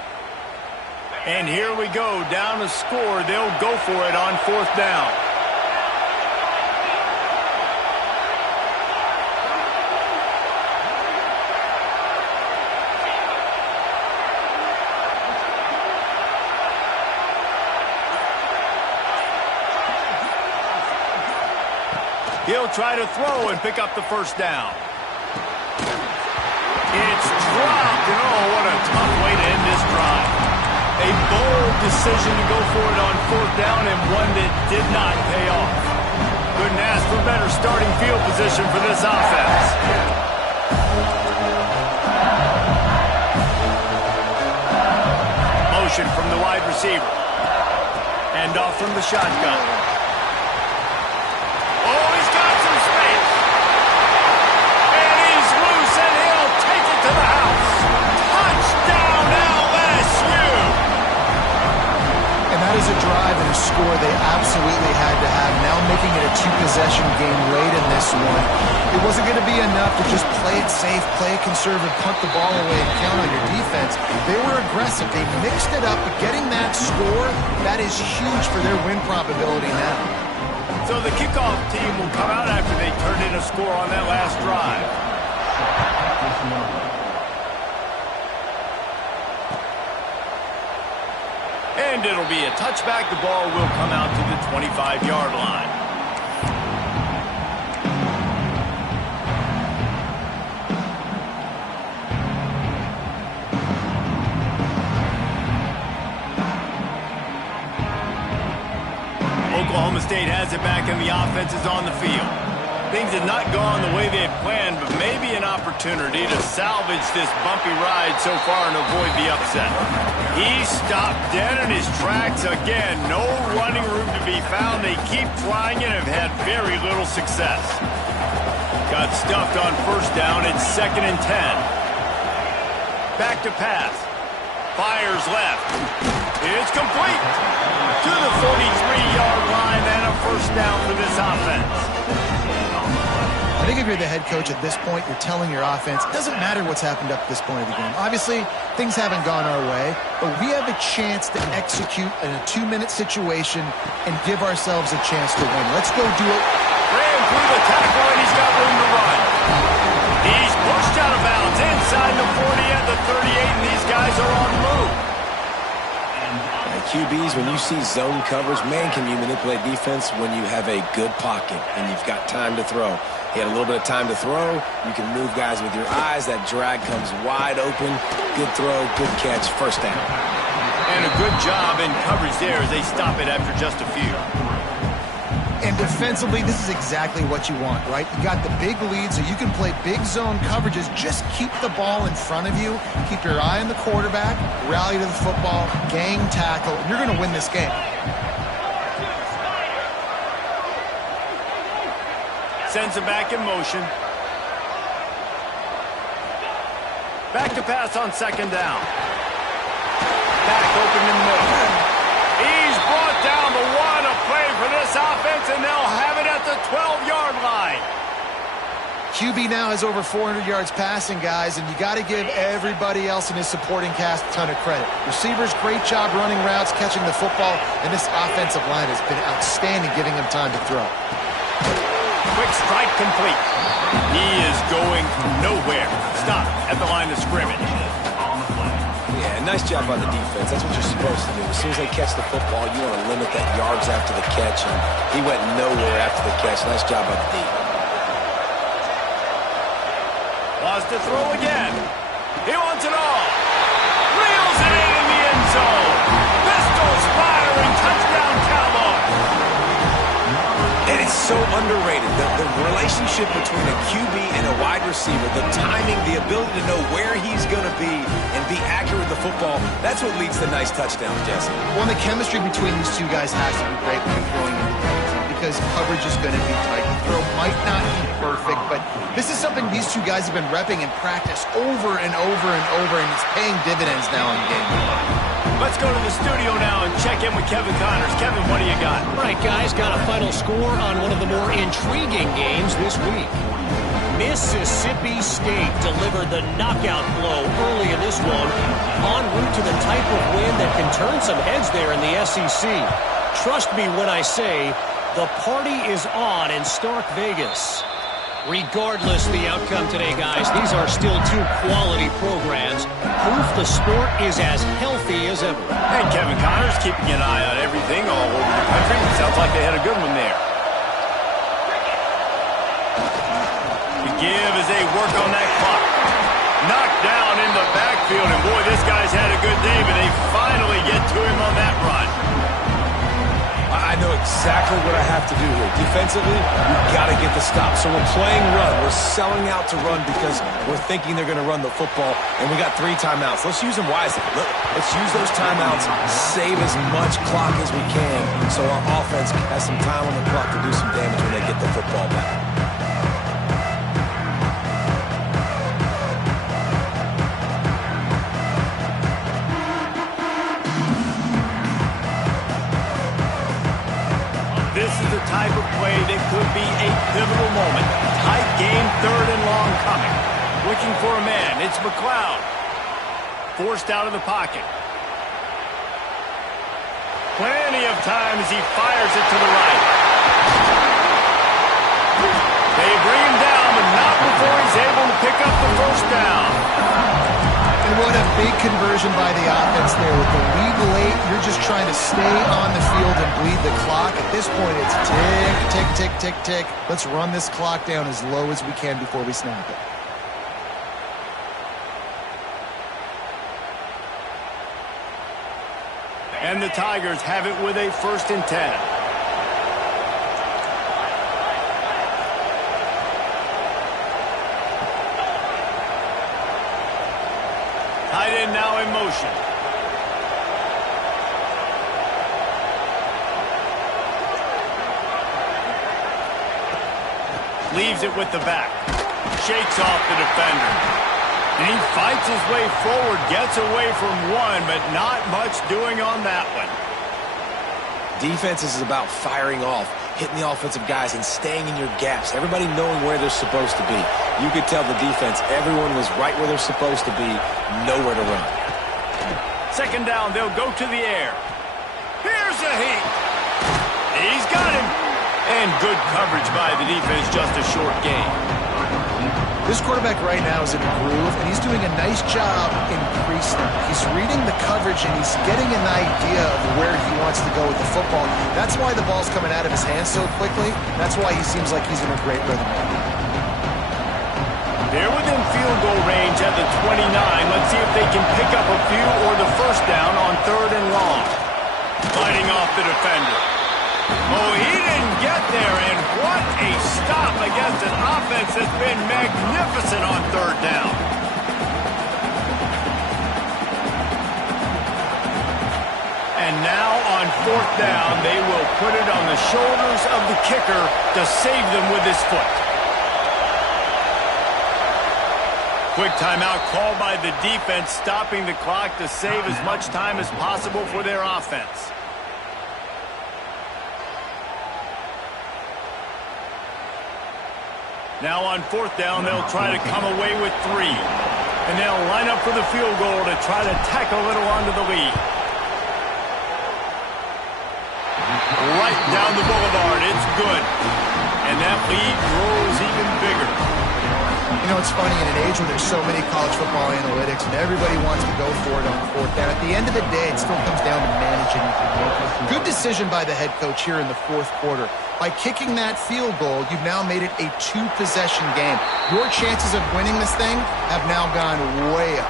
And here we go. Down to score. They'll go for it on 4th down. He'll try to throw and pick up the first down. It's dropped, and oh, what a tough way to end this drive. A bold decision to go for it on 4th down, and one that did not pay off. Couldn't ask for better starting field position for this offense. Motion from the wide receiver. And off from the shotgun. That is a drive and a score they absolutely had to have. Now making it a 2-possession game late in this one. It wasn't going to be enough to just play it safe, play it conservative, punt the ball away, and count on your defense. They were aggressive. They mixed it up, but getting that score, that is huge for their win probability now. So the kickoff team will come out after they turned in a score on that last drive. And it'll be a touchback. The ball will come out to the 25-yard line. Oklahoma State has it back, and the offense is on the field. Things have not gone the way they had planned, but maybe an opportunity to salvage this bumpy ride so far and avoid the upset. He stopped dead in his tracks again. No running room to be found. They keep trying and have had very little success. Got stuffed on first down. It's 2nd and 10. Back to pass. Fires left. It's complete. To the 43-yard line and a first down for this offense. I think if you're the head coach at this point, you're telling your offense, it doesn't matter what's happened up to this point of the game. Obviously, things haven't gone our way, but we have a chance to execute in a 2-minute situation and give ourselves a chance to win. Let's go do it. Ran through the tackle, and he's got room to run. He's pushed out of bounds inside the 40 and the 38, and these guys are on the move. QBs, when you see zone coverage, man, can you manipulate defense when you have a good pocket and you've got time to throw. He had a little bit of time to throw. You can move guys with your eyes. That drag comes wide open. Good throw, good catch, first down. And a good job in coverage there as they stop it after just a few. And defensively, this is exactly what you want, right? You got the big lead, so you can play big zone coverages. Just keep the ball in front of you. Keep your eye on the quarterback. Rally to the football. Gang tackle. And you're going to win this game. Sends it back in motion. Back to pass on 2nd down. Back open in the middle. He's brought down the one. A play for this offense, and they'll have it at the 12-yard line. QB now has over 400 yards passing, guys, and you got to give everybody else in his supporting cast a ton of credit. Receivers, great job running routes, catching the football, and this offensive line has been outstanding, giving him time to throw. Quick strike complete. He is going nowhere. Stop at the line of scrimmage. Yeah, nice job by the defense. That's what you're supposed to do. As soon as they catch the football, you want to limit that yards after the catch, and he went nowhere after the catch. Nice job by the D. Lost to throw again. He wants it all. Reels it in the end zone. Pistols firing. Touchdown, Cowboys. And it's so underrated. The relationship between a QB and a wide receiver, the timing, the ability to know where he's going to be and be accurate with the football, that's what leads to nice touchdowns, Jesse. Well, the chemistry between these two guys has to be great when you're throwing into the game because coverage is going to be tight. The throw might not be perfect, but this is something these two guys have been repping in practice over and over and over, and it's paying dividends now in the game. Let's go to the studio now and check in with Kevin Connors. Kevin, what do you got? All right, guys, got a final score on one of the more intriguing games this week. Mississippi State delivered the knockout blow early in this one, en route to the type of win that can turn some heads there in the SEC. Trust me when I say the party is on in Stark Vegas. Regardless the outcome today, guys, these are still two quality programs. Proof the sport is as healthy as ever. And Kevin Connors keeping an eye on everything all over the country. Sounds like they had a good one there. The give as they work on that clock. Knocked down in the backfield, and boy, this guy's had a good day, but they finally get to him on that run. I know exactly what I have to do here. Defensively, we've got to get the stop. So we're playing run. We're selling out to run because we're thinking they're going to run the football, and we got 3 timeouts. Let's use them wisely. Let's use those timeouts, save as much clock as we can so our offense has some time on the clock to do some damage when they get the football back. This is the type of play that could be a pivotal moment. Tight game, 3rd and long coming. Looking for a man. It's McLeod. Forced out of the pocket. Plenty of time as he fires it to the right. They bring him down, but not before he's able to pick up the first down. And what a big conversion by the offense there. With the lead late, you're just trying to stay on the field and bleed the clock. At this point, it's tick, tick, tick, tick, tick. Let's run this clock down as low as we can before we snap it. And the Tigers have it with a 1st and 10. Tight end now in motion. Leaves it with the back. Shakes off the defender. And he fights his way forward, gets away from one, but not much doing on that one. Defense is about firing off, hitting the offensive guys, and staying in your gaps. Everybody knowing where they're supposed to be. You could tell the defense, everyone was right where they're supposed to be, nowhere to run. Second down, they'll go to the air. Here's a heat. He's got him. And good coverage by the defense, just a short gain. This quarterback right now is in a groove, and he's doing a nice job increasing. He's reading the coverage, and he's getting an idea of where he wants to go with the football. That's why the ball's coming out of his hands so quickly. That's why he seems like he's in a great rhythm. They're within field goal range at the 29. Let's see if they can pick up a few or the first down on 3rd and long. Fighting off the defender. Oh, he didn't get there, and what a stop against an offense that's been magnificent on 3rd down. And now on 4th down, they will put it on the shoulders of the kicker to save them with his foot. Quick timeout called by the defense, stopping the clock to save as much time as possible for their offense. Now on 4th down, they'll try to come away with 3. And they'll line up for the field goal to try to tack a little onto the lead. Right down the boulevard, it's good. And that lead grows even bigger. You know, it's funny, in an age where there's so many college football analytics and everybody wants to go for it on 4th down, at the end of the day, it still comes down to managing. Good decision by the head coach here in the 4th quarter. By kicking that field goal, you've now made it a 2-possession game. Your chances of winning this thing have now gone way up.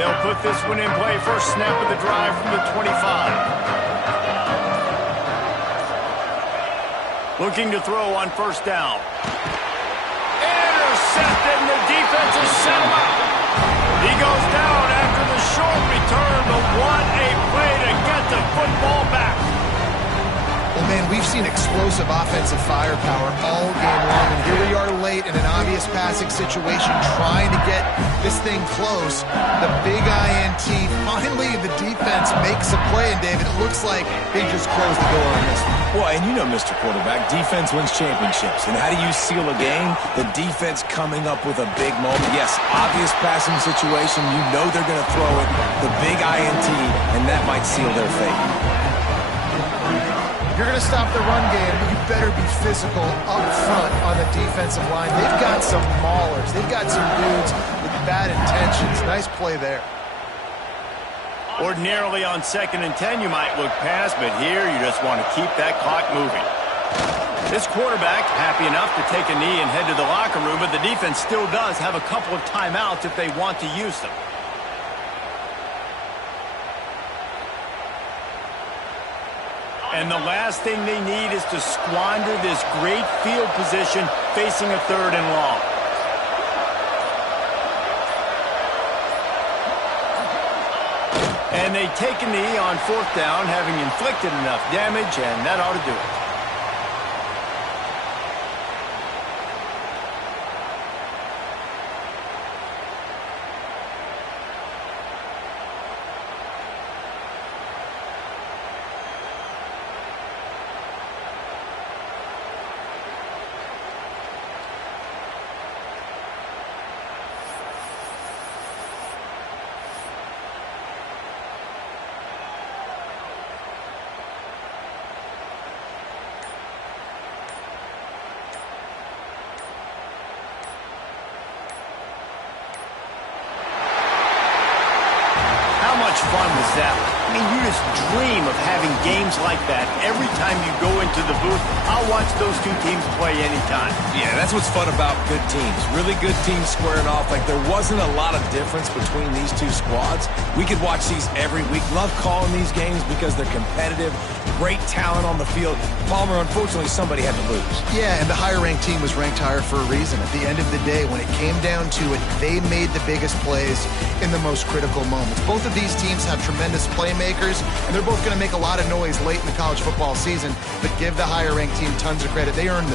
They'll put this one in play. First snap of the drive from the 25. Looking to throw on 1st down. Intercepted, and the defense has set him up. He goes down after the short return, but what a play to get the football back. Well, man, we've seen explosive offensive firepower all game long, and here we are late in an obvious passing situation trying to get this thing close. The big INT, finally the defense makes a play, and David, it looks like they just closed the door on this one. Well, and you know, Mr. Quarterback, defense wins championships. And how do you seal a game? The defense coming up with a big moment. Yes, obvious passing situation. You know they're going to throw it. The big INT, and that might seal their fate. If you're going to stop the run game, you better be physical up front on the defensive line. They've got some maulers. They've got some dudes with bad intentions. Nice play there. Ordinarily on 2nd and 10, you might look past, but here you just want to keep that clock moving. This quarterback happy enough to take a knee and head to the locker room, but the defense still does have a couple of timeouts if they want to use them. And the last thing they need is to squander this great field position facing a 3rd and long. And they take a knee on 4th down, having inflicted enough damage, and that ought to do it. fun was that? I mean, you just dream of having games like that every time you go into the booth. I'll watch those two teams play anytime. Yeah, that's what's fun about good teams. Really good teams squaring off. Like, there wasn't a lot of difference between these two squads. We could watch these every week. Love calling these games because they're competitive. Great talent on the field. Palmer, unfortunately, somebody had to lose. Yeah, and the higher-ranked team was ranked higher for a reason. At the end of the day, when it came down to it, they made the biggest plays in the most critical moments. Both of these teams have tremendous playmakers, and they're both going to make a lot of noise late in the college football season, but give the higher-ranked team tons of credit. They earned the